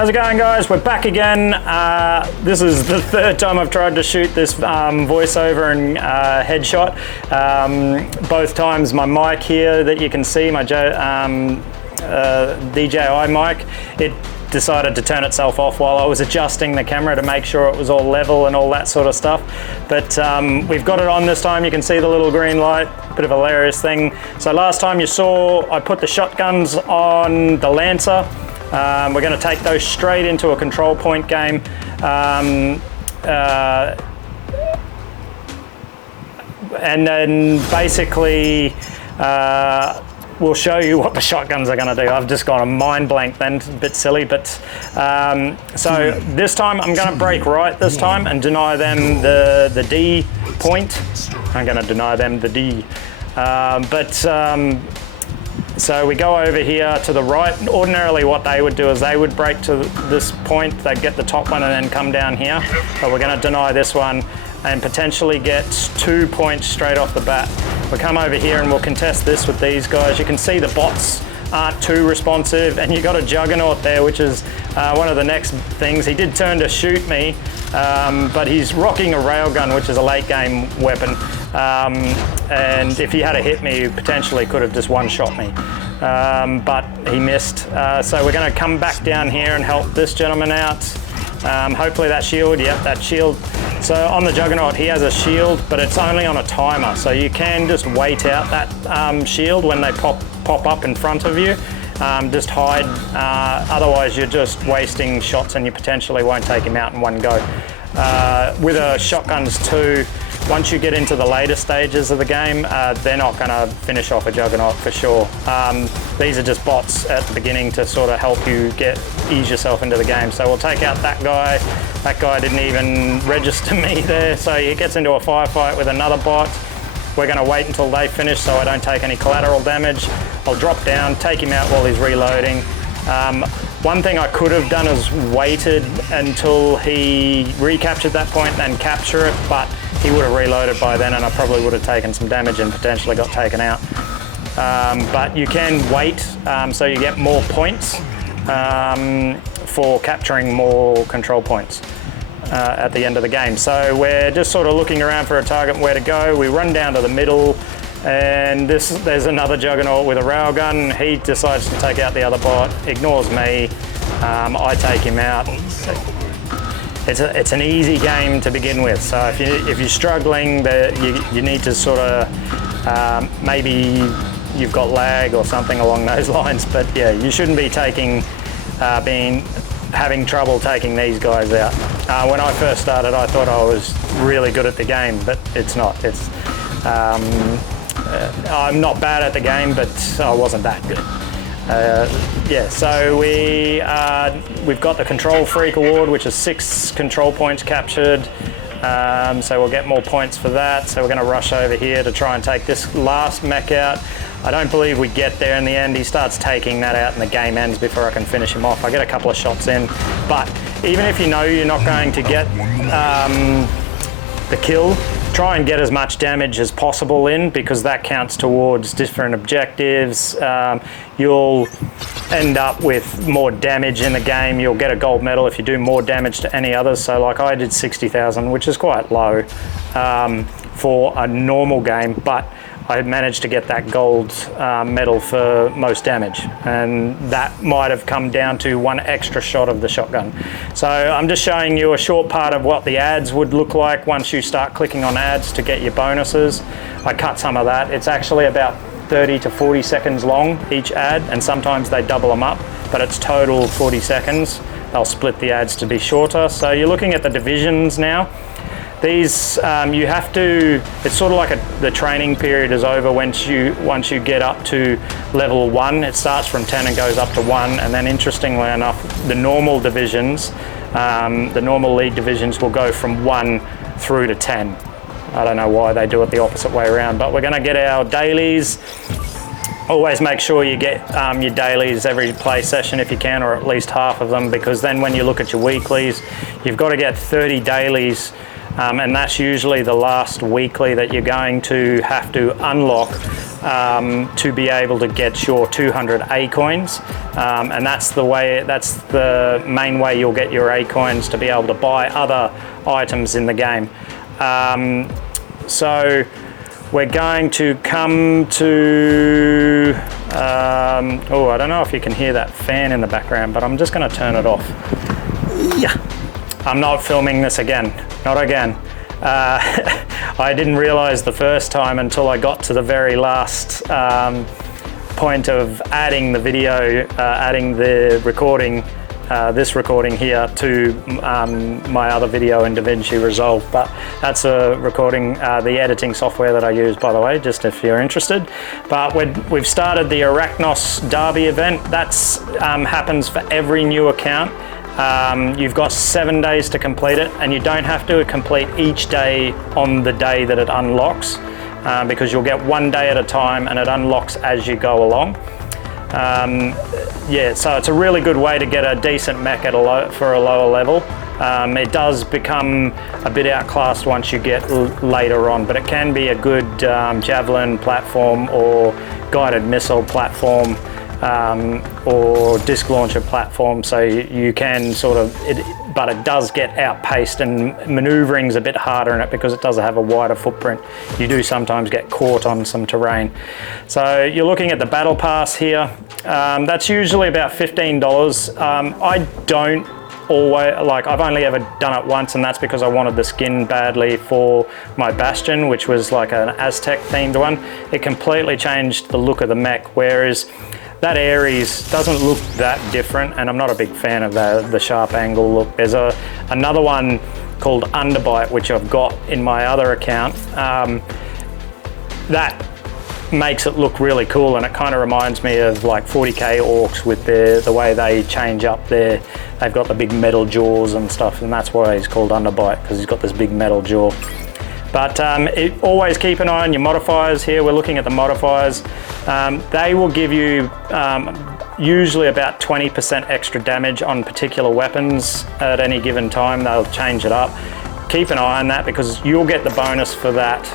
How's it going, guys? We're back again. This is the third time I've tried to shoot this voiceover and headshot. Both times my mic here that you can see, my DJI mic, it decided to turn itself off while I was adjusting the camera to make sure it was all level and all that sort of stuff. But we've got it on this time. You can see the little green light, bit of a hilarious thing. So last time you saw, I put the shotguns on the Lancer. We're going to take those straight into a control point game. And then basically we'll show you what the shotguns are going to do. I've just gone a mind blank then, a bit silly, but so this time I'm going to break right this time and deny them the D point. I'm going to deny them the D. So we go over here to the right. Ordinarily what they would do is they would break to this point, they'd get the top one and then come down here. But we're going to deny this one and potentially get 2 points straight off the bat. We'll come over here and we'll contest this with these guys. You can see the bots aren't too responsive, and you got a Juggernaut there, which is one of the next things. He did turn to shoot me, but he's rocking a railgun, which is a late game weapon. And if he had hit me, he potentially could have just one-shot me. But he missed. So we're going to come back down here and help this gentleman out. Hopefully that shield, yep, that shield. So on the Juggernaut, he has a shield, but it's only on a timer. So you can just wait out that shield when they pop up in front of you. Just hide, otherwise you're just wasting shots and you potentially won't take him out in one go. With shotguns too, once you get into the later stages of the game, they're not going to finish off a Juggernaut for sure. These are just bots at the beginning to sort of help you ease yourself into the game. So we'll take out that guy. That guy didn't even register me there, so he gets into a firefight with another bot. We're going to wait until they finish so I don't take any collateral damage. I'll drop down, take him out while he's reloading. One thing I could have done is waited until he recaptured that point and capture it, but he would have reloaded by then and I probably would have taken some damage and potentially got taken out. But you can wait so you get more points for capturing more control points at the end of the game. So we're just sort of looking around for a target where to go. We run down to the middle, and there's another Juggernaut with a railgun. He decides to take out the other bot, ignores me. I take him out. It's an easy game to begin with. So if you're struggling, you need to sort of maybe you've got lag or something along those lines. But yeah, you shouldn't be having trouble taking these guys out. When I first started, I thought I was really good at the game, but it's not. I'm not bad at the game, but I wasn't that good. Yeah, so we've got the Control Freak Award, which is 6 control points captured. So we'll get more points for that. So we're going to rush over here to try and take this last mech out. I don't believe we get there in the end. He starts taking that out and the game ends before I can finish him off. I get a couple of shots in, but even if you know you're not going to get the kill, try and get as much damage as possible in, because that counts towards different objectives. You'll end up with more damage in the game. You'll get a gold medal if you do more damage to any others. So like I did 60,000, which is quite low for a normal game, but I managed to get that gold medal for most damage, and that might have come down to one extra shot of the shotgun. So I'm just showing you a short part of what the ads would look like once you start clicking on ads to get your bonuses. I cut some of that. It's actually about 30 to 40 seconds long, each ad, and sometimes they double them up, but it's total 40 seconds. They'll split the ads to be shorter. So you're looking at the divisions now. These, you have to, it's sort of like the training period is over once you get up to level 1. It starts from 10 and goes up to 1, and then interestingly enough, the normal divisions, the normal league divisions will go from 1 through to 10. I don't know why they do it the opposite way around, but we're going to get our dailies. Always make sure you get your dailies every play session if you can, or at least half of them, because then when you look at your weeklies, you've got to get 30 dailies. And that's usually the last weekly that you're going to have to unlock to be able to get your 200 A coins, and that's the main way you'll get your A coins, to be able to buy other items in the game. So we're going to come to, oh, I don't know if you can hear that fan in the background, but I'm just going to turn it off. Yeah, I'm not filming this again, not again. I didn't realize the first time until I got to the very last point of adding the video, adding the recording, this recording here to my other video in DaVinci Resolve. But that's a recording, the editing software that I use, by the way, just if you're interested. But we've started the Arachnos Derby event. That's happens for every new account. You've got 7 days to complete it, and you don't have to complete each day on the day that it unlocks, because you'll get 1 day at a time and it unlocks as you go along. Yeah, so it's a really good way to get a decent mech at for a lower level. It does become a bit outclassed once you get later on, but it can be a good javelin platform or guided missile platform, or disc launcher platform, so you can sort of, but it does get outpaced, and maneuvering's a bit harder in it because it does have a wider footprint. You do sometimes get caught on some terrain. So you're looking at the battle pass here. That's usually about $15. I don't always, like, I've only ever done it once, and that's because I wanted the skin badly for my Bastion, which was like an Aztec themed one. It completely changed the look of the mech, whereas that Ares doesn't look that different, and I'm not a big fan of the sharp angle look. There's another one called Underbite, which I've got in my other account. That makes it look really cool, and it kind of reminds me of like 40k orcs with the way they change up they've got the big metal jaws and stuff, and that's why he's called Underbite, because he's got this big metal jaw. But always keep an eye on your modifiers here. We're looking at the modifiers. They will give you usually about 20% extra damage on particular weapons at any given time. They'll change it up. Keep an eye on that, because you'll get the bonus for that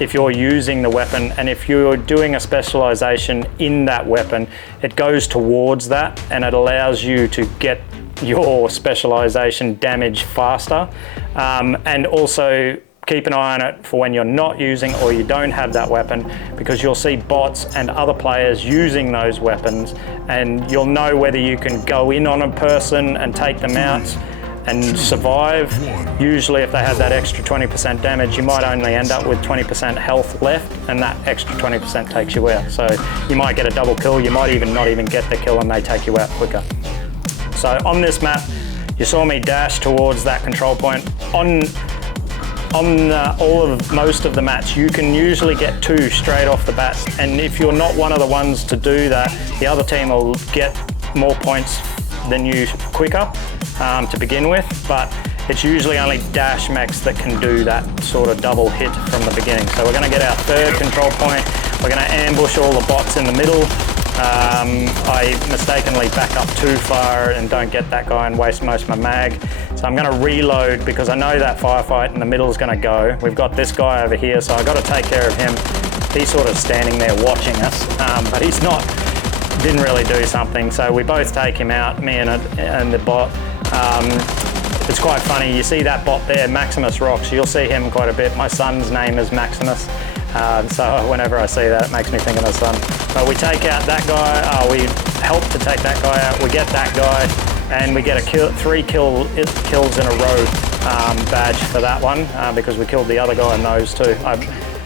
if you're using the weapon, and if you're doing a specialization in that weapon, it goes towards that, and it allows you to get your specialization damage faster. And also keep an eye on it for when you're not using or you don't have that weapon, because you'll see bots and other players using those weapons, and you'll know whether you can go in on a person and take them out and survive. Usually if they have that extra 20% damage, you might only end up with 20% health left, and that extra 20% takes you out. So you might get a double kill, you might even not even get the kill, and they take you out quicker. So on this map, you saw me dash towards that control point. On most of the maps, you can usually get 2 straight off the bat, and if you're not one of the ones to do that, the other team will get more points than you quicker to begin with, but it's usually only dash mechs that can do that sort of double hit from the beginning. So we're going to get our 3rd control point. We're going to ambush all the bots in the middle. I mistakenly back up too far and don't get that guy and waste most of my mag. So I'm going to reload, because I know that firefight in the middle is going to go. We've got this guy over here, so I've got to take care of him. He's sort of standing there watching us, but he's not, didn't really do something. So we both take him out, me and the bot. It's quite funny, you see that bot there, Maximus Rocks, you'll see him quite a bit. My son's name is Maximus. So whenever I see that, it makes me think of my son. But we take out that guy, we help to take that guy out, we get that guy, and we get a 3 kills in a row badge for that one, because we killed the other guy in those 2.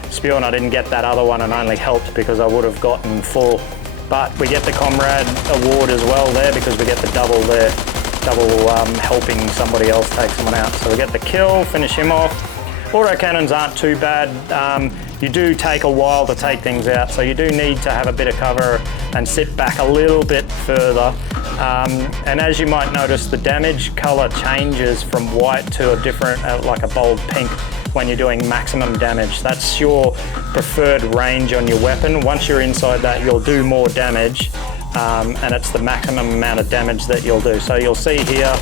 Spewing I didn't get that other one and only helped because I would have gotten full. But we get the Comrade Award as well there, because we get the double there, helping somebody else take someone out. So we get the kill, finish him off. Autocannons aren't too bad. You do take a while to take things out, so you do need to have a bit of cover and sit back a little bit further. And as you might notice, the damage color changes from white to a different, like a bold pink, when you're doing maximum damage. That's your preferred range on your weapon. Once you're inside that, you'll do more damage, and it's the maximum amount of damage that you'll do. So you'll see here,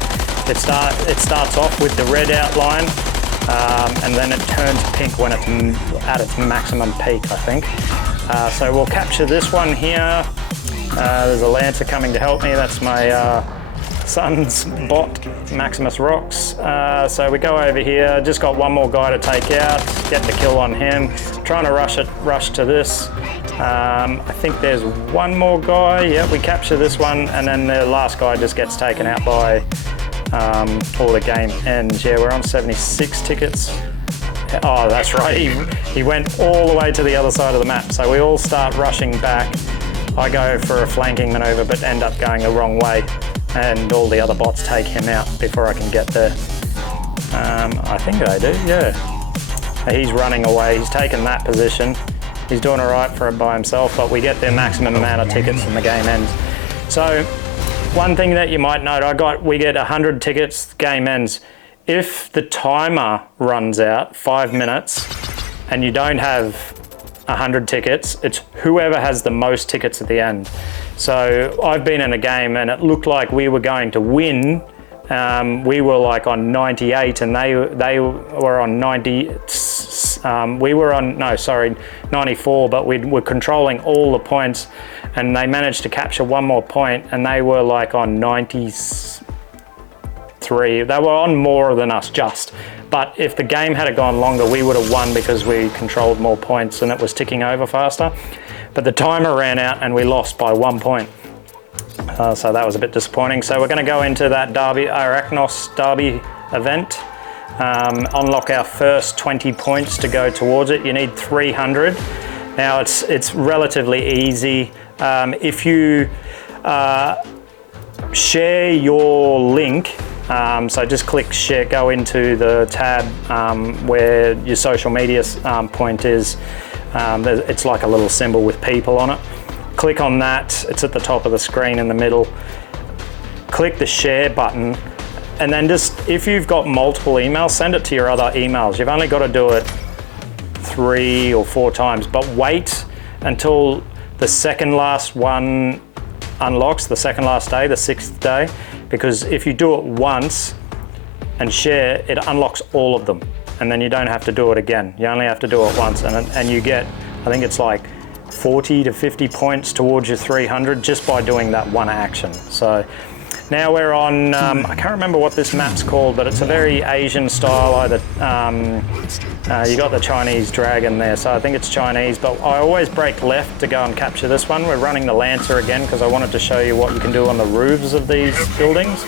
it starts off with the red outline, and then it turns pink when it's at its maximum peak, I think. So we'll capture this one here. There's a Lancer coming to help me. That's my son's bot, Maximus Rocks. So we go over here, just got one more guy to take out, get the kill on him. Trying to rush to this. I think there's one more guy. Yeah, we capture this one, and then the last guy just gets taken out by all the game ends. Yeah, we're on 76 tickets. Oh, that's right, he went all the way to the other side of the map. So we all start rushing back. I go for a flanking maneuver, but end up going the wrong way, and all the other bots take him out before I can get there. I think they do, yeah. He's running away, he's taken that position. He's doing all right for it by himself, but we get the maximum amount of tickets and the game ends. So one thing that you might note, we get 100 tickets, game ends. If the timer runs out 5 minutes and you don't have 100 tickets, it's whoever has the most tickets at the end. So I've been in a game and it looked like we were going to win. We were like on 98 and they were on 90. We were on, 94, but we were controlling all the points, and they managed to capture one more point, and they were like on 93. They were on more than us just. But if the game had gone longer, we would have won because we controlled more points and it was ticking over faster. But the timer ran out and we lost by 1 point. So that was a bit disappointing. So we're going to go into that Arachnos Derby event. Unlock our first 20 points to go towards it. You need 300. Now it's relatively easy. If you share your link, so just click share, go into the tab where your social media point is. It's like a little symbol with people on it. Click on that, it's at the top of the screen in the middle. Click the share button, and then just, if you've got multiple emails, send it to your other emails. You've only got to do it 3 or 4 times, but wait until the second last one unlocks, the second last day, the 6th day, because if you do it once and share, it unlocks all of them, and then you don't have to do it again. You only have to do it once, and you get, I think it's like 40 to 50 points towards your 300 just by doing that one action. So now we're on, I can't remember what this map's called, but it's a very Asian style. Either you got the Chinese dragon there, so I think it's Chinese, but I always break left to go and capture this one. We're running the Lancer again because I wanted to show you what you can do on the roofs of these buildings.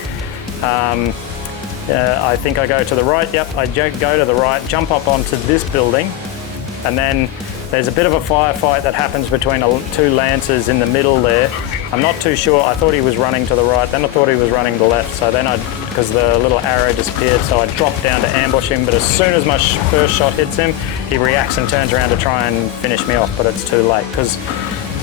I think I go to the right. Yep, I go to the right, jump up onto this building, and then there's a bit of a firefight that happens between 2 Lancers in the middle there. I'm not too sure. I thought he was running to the right, then I thought he was running to the left. So then because the little arrow disappeared, so I dropped down to ambush him. But as soon as my first shot hits him, he reacts and turns around to try and finish me off, but it's too late because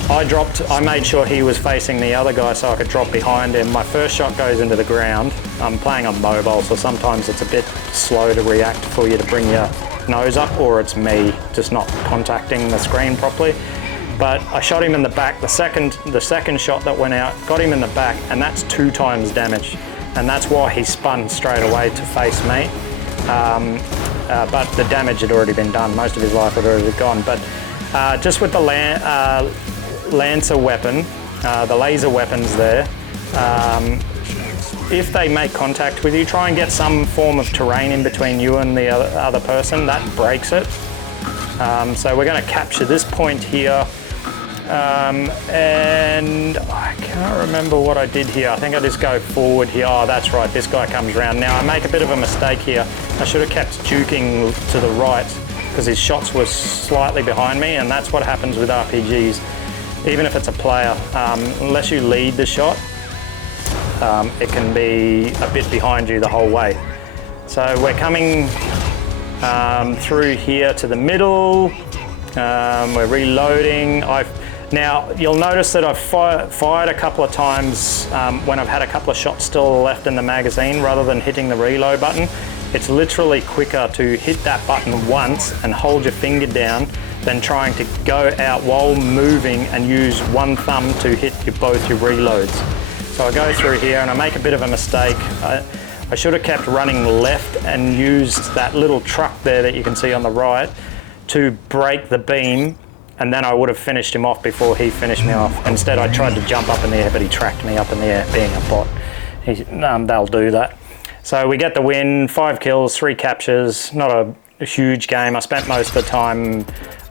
I made sure he was facing the other guy so I could drop behind him. My first shot goes into the ground. I'm playing on mobile, so sometimes it's a bit slow to react for you to bring your nose up, or it's me just not contacting the screen properly. But I shot him in the back. The second shot that went out got him in the back, and that's 2 times damage, and that's why he spun straight away to face me. But the damage had already been done. Most of his life had already gone. But just with the Lancer weapon, the laser weapons there, if they make contact with you, try and get some form of terrain in between you and the other person. That breaks it. So we're going to capture this point here. And I can't remember what I did here. I think I just go forward here. Oh, that's right, this guy comes around. Now I make a bit of a mistake here. I should have kept juking to the right because his shots were slightly behind me, and that's what happens with RPGs. Even if it's a player, unless you lead the shot, it can be a bit behind you the whole way. So we're coming through here to the middle. We're reloading. Now you'll notice that I've fired a couple of times when I've had a couple of shots still left in the magazine rather than hitting the reload button. It's literally quicker to hit that button once and hold your finger down than trying to go out while moving and use one thumb to hit both your reloads. So I go through here and I make a bit of a mistake. I should have kept running left and used that little truck there that you can see on the right to break the beam and then I would have finished him off before he finished me off. Instead, I tried to jump up in the air, but he tracked me up in the air, being a bot. They'll do that. So we get the win, 5 kills, 3 captures, not a huge game. I spent most of the time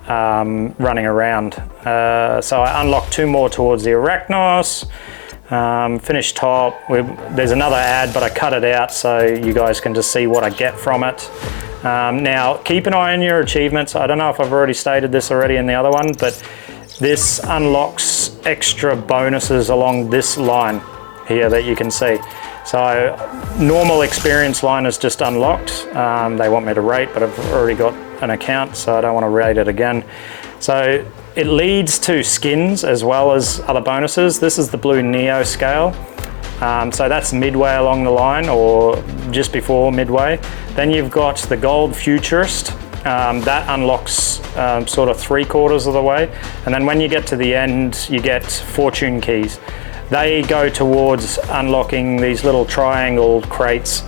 running around. So I unlocked 2 more towards the Arachnos, finished top. There's another ad, but I cut it out so you guys can just see what I get from it. Now, keep an eye on your achievements. I don't know if I've already stated this already in the other one, but this unlocks extra bonuses along this line here that you can see. So normal experience line is just unlocked. They want me to rate, but I've already got an account, so I don't want to rate it again. So it leads to skins as well as other bonuses. This is the blue Neo scale. So that's midway along the line, or just before midway. Then you've got the gold futurist. That unlocks sort of 3/4 of the way. And then when you get to the end, you get fortune keys. They go towards unlocking these little triangle crates.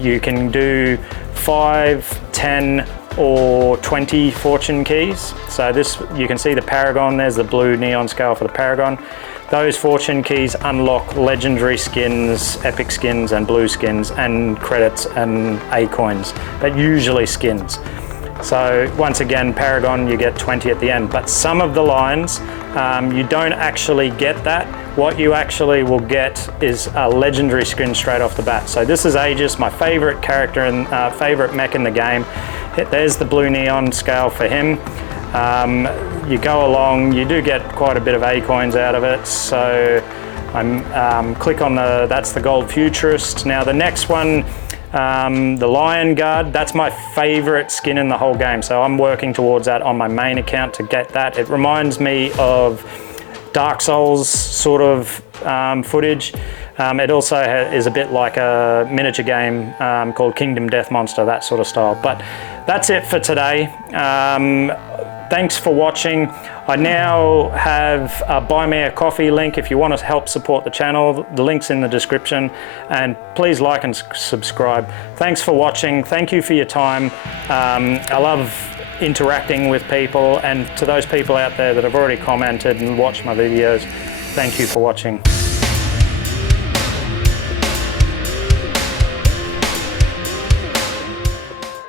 You can do 5, 10, or 20 fortune keys. So this, you can see the Paragon, there's the blue neon scale for the Paragon. Those fortune keys unlock legendary skins, epic skins, and blue skins, and credits and A coins, but usually skins. So once again, Paragon, you get 20 at the end, but some of the lines, you don't actually get that. What you actually will get is a legendary skin straight off the bat. So this is Aegis, my favorite character and favorite mech in the game. There's the blue neon scale for him. You go along, you do get quite a bit of A coins out of it. So I'm click on that's the gold futurist. Now the next one, the Lion Guard, that's my favorite skin in the whole game. So I'm working towards that on my main account to get that. It reminds me of Dark Souls sort of footage. It also is a bit like a miniature game called Kingdom Death Monster, that sort of style. But that's it for today. Thanks for watching. I now have a Buy Me a Coffee link if you want to help support the channel. The link's in the description, and please like and subscribe. Thanks for watching. Thank you for your time. I love interacting with people, and to those people out there that have already commented and watched my videos, thank you for watching.